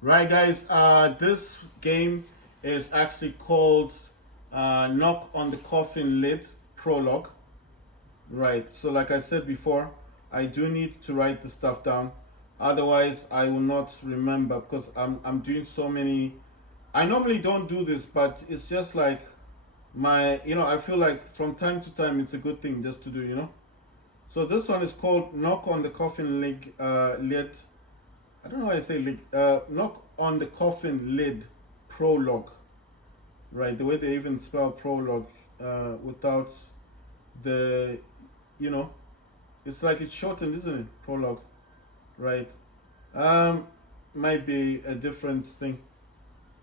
Right, guys. This game is actually called Knock on the Coffin Lid Prolog. Right. So, like I said before, I do need to write the stuff down. Otherwise, I will not remember because I'm doing so many. I normally don't do this, but it's just like I feel like from time to time it's a good thing just to do. So this one is called Knock on the Coffin Lid. I don't know why I say lid. Knock on the Coffin Lid Prolog. Right, the way they even spell prologue without the, you know, it's like it's shortened, isn't it? Prologue, right? Um, might be a different thing.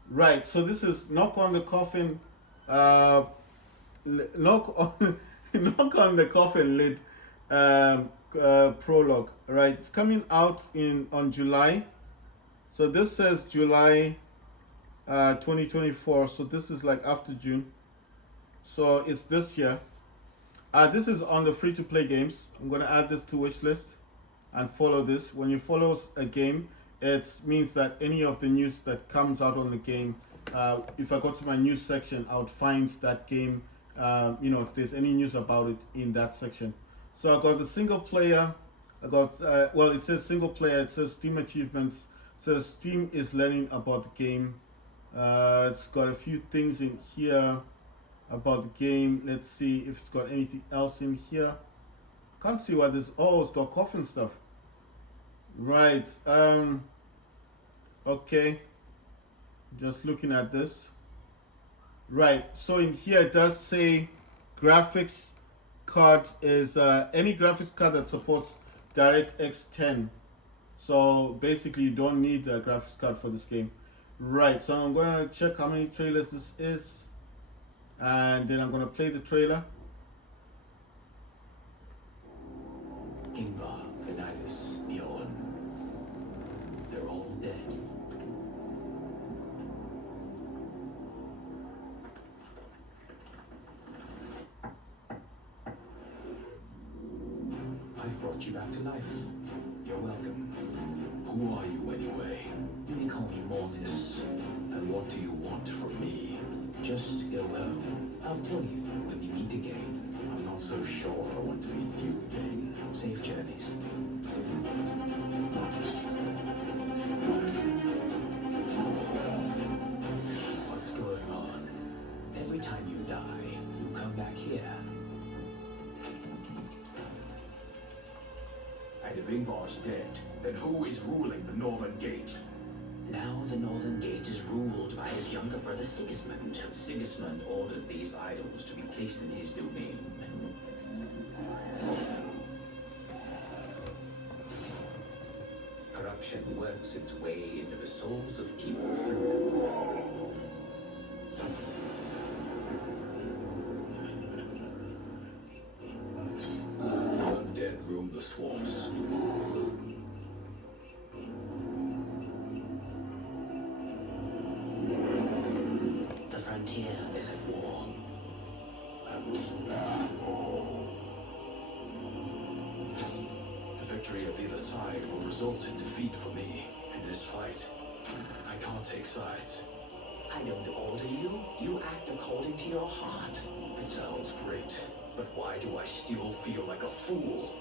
Right, so this is knock on the coffin, uh, knock on, knock on the coffin lid, prologue. Right, it's coming out in on July. So this says July 2024. So this is like after June. So it's this year. This is on the free to play games. I'm gonna add this to wish list and follow this. When you follow a game, it means that any of the news that comes out on the game, if I go to my news section, I would find that game. If there's any news about it in that section. So I got the single player. I got it says single player. It says Steam achievements. It says Steam is learning about the game. It's got a few things in here about the game. Let's see if it's got anything else in here. Can't see what this. Oh, it's got coffin stuff. Right. Okay. Just looking at this. Right. So in here it does say graphics card is any graphics card that supports DirectX 10. So basically, you don't need a graphics card for this game. Right. So I'm gonna check how many trailers this is, and then I'm gonna play the trailer. Ingvar, Leonidas, Bjorn. They're all dead. I've brought you back to life. You're welcome. Who are you anyway? You may call me Mortis. And what do you want from me? Just go home. I'll tell you when we meet again. I'm not so sure I want to meet you again. Safe journeys. What's going on? Every time you die, you come back here. And if Ingvar's dead, then who is ruling the Northern Gate? Now the Northern Gate is ruled by his younger brother Sigismund. Sigismund ordered these idols to be placed in his domain. Corruption works its way into the souls of people through them. Undead roam the swamps. The frontier is at war. The victory of either side will result in defeat for me in this fight. I can't take sides. I don't order you. You act according to your heart. It sounds great, but why do I still feel like a fool?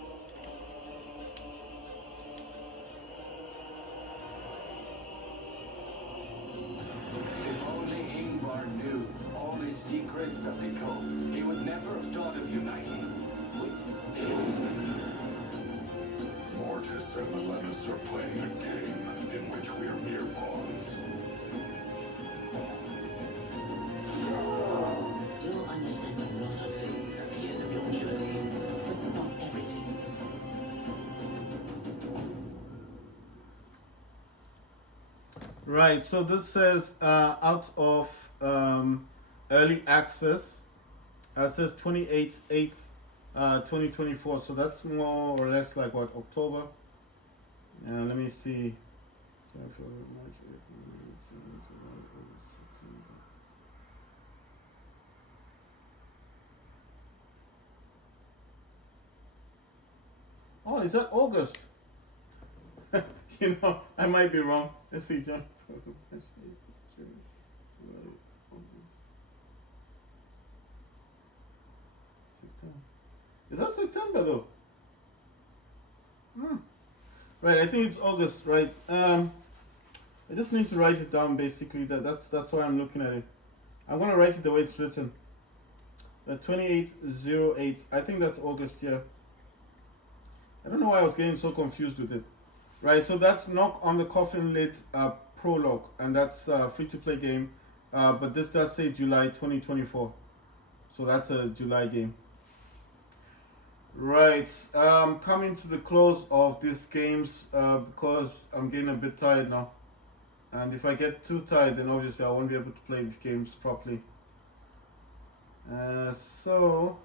If only Ingvar knew all the secrets of the cult, he would never have thought of uniting with this. Mortis and Melenis are playing a game in which we are mere pawns. You'll understand a lot of things at the end of your journey, but not everything. Right, so this says out of early access. It says 28th 8th 2024. So that's more or less like what, October? Let me see. Oh, is that August? You know, I might be wrong. Let's see, John. Is that September though? Right, I think it's August, right? I just need to write it down basically. That's why I'm looking at it. I'm gonna write it the way it's written. 2808. I think that's August, yeah. I don't know why I was getting so confused with it. Right, so that's Knock on the Coffin Lid Prolog, and that's a free to play game. But this does say July 2024. So that's a July game. Right, coming to the close of these games because I'm getting a bit tired now. And if I get too tired, then obviously I won't be able to play these games properly. So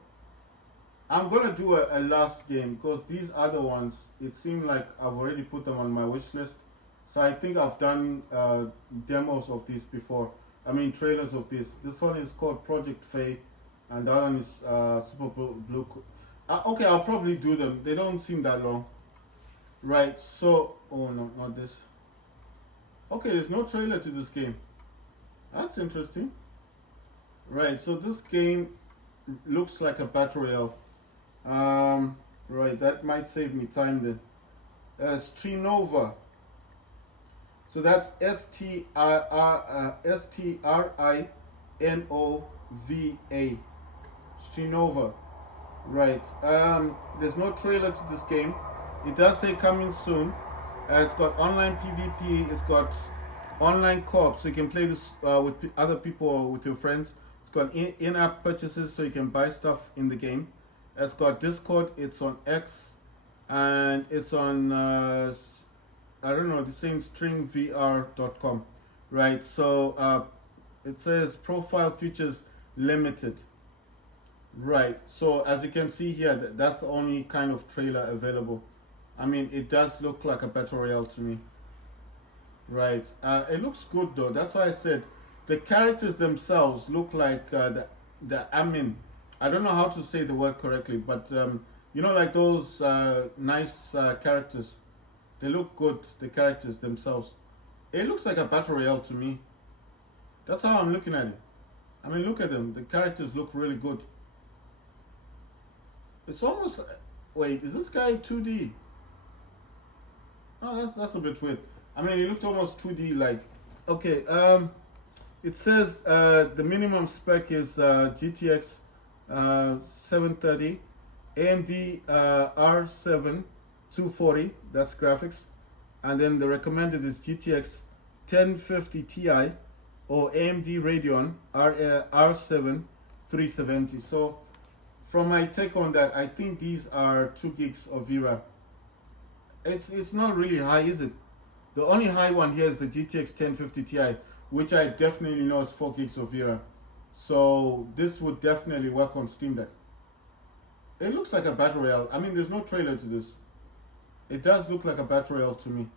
I'm gonna do a last game because these other ones, it seemed like I've already put them on my wish list. So I think I've done demos of these before. I mean trailers of this. This one is called Project Faye, and that one is Super Blue. Okay, I'll probably do them. They don't seem that long. Right, so oh no, not this. Okay, there's no trailer to this game. That's interesting. Right, so this game looks like a battle royale. Right, that might save me time then. Strinova. So that's Strinova. Strinova. Right. There's no trailer to this game. It does say coming soon. It's got online PvP. It's got online co-op, so you can play this with other people or with your friends. It's got in-app purchases, so you can buy stuff in the game. It's got Discord. It's on X, and it's on I don't know. The same stringvr.com, right? So it says profile features limited. Right, so as you can see here, that's the only kind of trailer available. I mean, it does look like a battle royale to me. Right, it looks good though. That's why I said the characters themselves look like the I don't know how to say the word correctly, but you know, like those nice characters. They look good. The characters themselves. It looks like a battle royale to me. That's how I'm looking at it. I mean, look at them. The characters look really good. It's almost. Wait, is this guy 2D? Oh, that's a bit weird. I mean, it looked almost 2D like. Okay, it says the minimum spec is GTX 730, AMD R7 240, that's graphics, and then the recommended is GTX 1050 Ti or AMD Radeon R7 370. So from my take on that, I think these are 2 gigs of VRAM. It's not really high, is it? The only high one here is the GTX 1050 Ti, which I definitely know is 4 gigs of VRAM. So this would definitely work on Steam Deck. It looks like a battle royale. I mean, there's no trailer to this. It does look like a battle royale to me.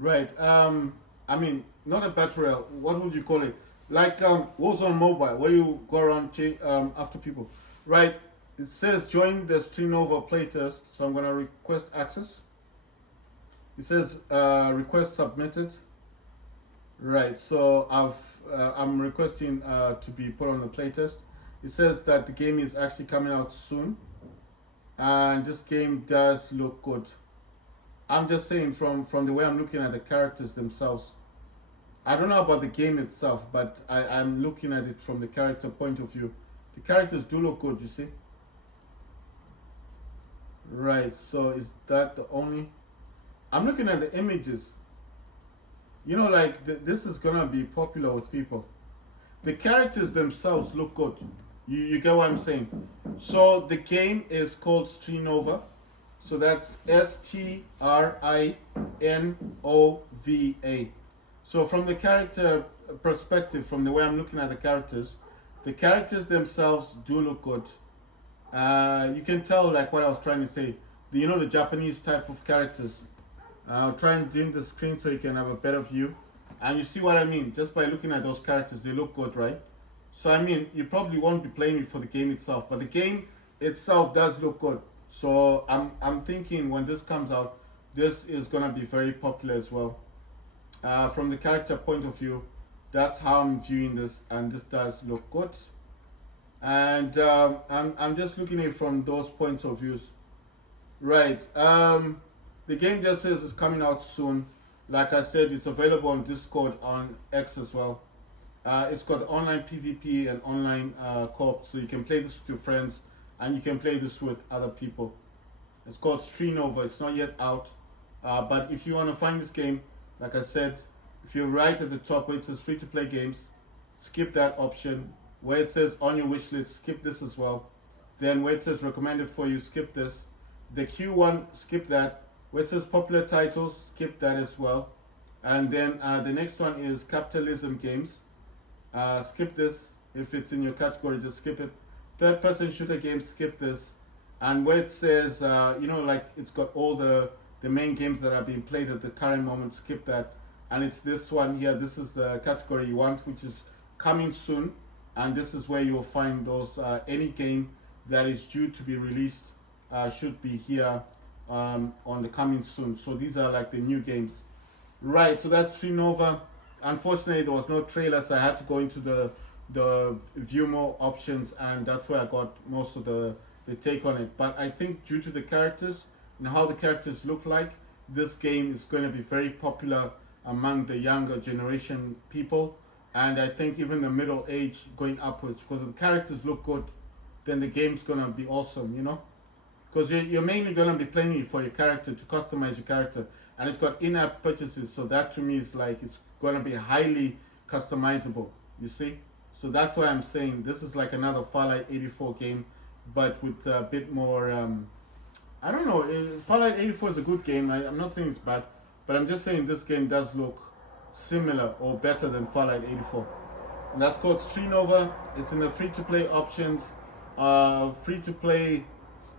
Right. I mean, not a battle royale. What would you call it? Like Warzone Mobile, where you go around after people. Right. It says join the Strinova playtest. So I'm gonna request access. It says request submitted. Right. So I'm requesting to be put on the playtest. It says that the game is actually coming out soon, and this game does look good. I'm just saying from the way I'm looking at the characters themselves. I don't know about the game itself, but I'm looking at it from the character point of view. The characters do look good, you see. Right, so is that the only... I'm looking at the images. You know, like this is gonna be popular with people. The characters themselves look good. You get what I'm saying? So the game is called Strinova. So that's Strinova. So from the character perspective, from the way I'm looking at the characters themselves do look good. You can tell, like what I was trying to say. You know, the Japanese type of characters. I'll try and dim the screen so you can have a better view. And you see what I mean? Just by looking at those characters, they look good, right? So I mean, you probably won't be playing it for the game itself, but the game itself does look good. So I'm thinking when this comes out, this is gonna be very popular as well. From the character point of view, that's how I'm viewing this, and this does look good. And I'm just looking at it from those points of views. Right. The game just says it's coming out soon. Like I said, it's available on Discord on X as well. It's got online PvP and online co-op, so you can play this with your friends and you can play this with other people. It's called Stream Over. It's not yet out, but if you want to find this game, like I said, if you're right at the top where it says free to play games, skip that option. Where it says on your wish list, skip this as well. Then where it says recommended for you, skip this. The Q1, skip that. Where it says popular titles, skip that as well. And then the next one is capitalism games. Skip this. If it's in your category, just skip it. Third person shooter games, skip this. And where it says, like it's got all the main games that are being played at the current moment, skip that. And it's this one here. This is the category you want, which is coming soon. And this is where you'll find those, any game that is due to be released should be here on the coming soon. So these are like the new games. Right, so that's Stream Nova. Unfortunately, there was no trailer, so I had to go into the view more options, and that's where I got most of the take on it. But I think due to the characters and how the characters look like, this game is going to be very popular among the younger generation people. And I think even the middle age going upwards, because the characters look good, then the game's going to be awesome, Because you're mainly going to be playing it for your character, to customize your character. And it's got in-app purchases, so that to me is like, it's going to be highly customizable, you see? So that's why I'm saying this is like another Fallout 84 game, but with a bit more, I don't know, Fallout 84 is a good game, I'm not saying it's bad, but I'm just saying this game does look similar or better than Fallout 84. And that's called Stream Over. It's in the free-to-play options, free-to-play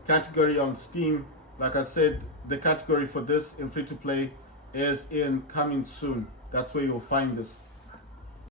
category on Steam. Like I said, the category for this in free-to-play is in coming soon. That's where you'll find this.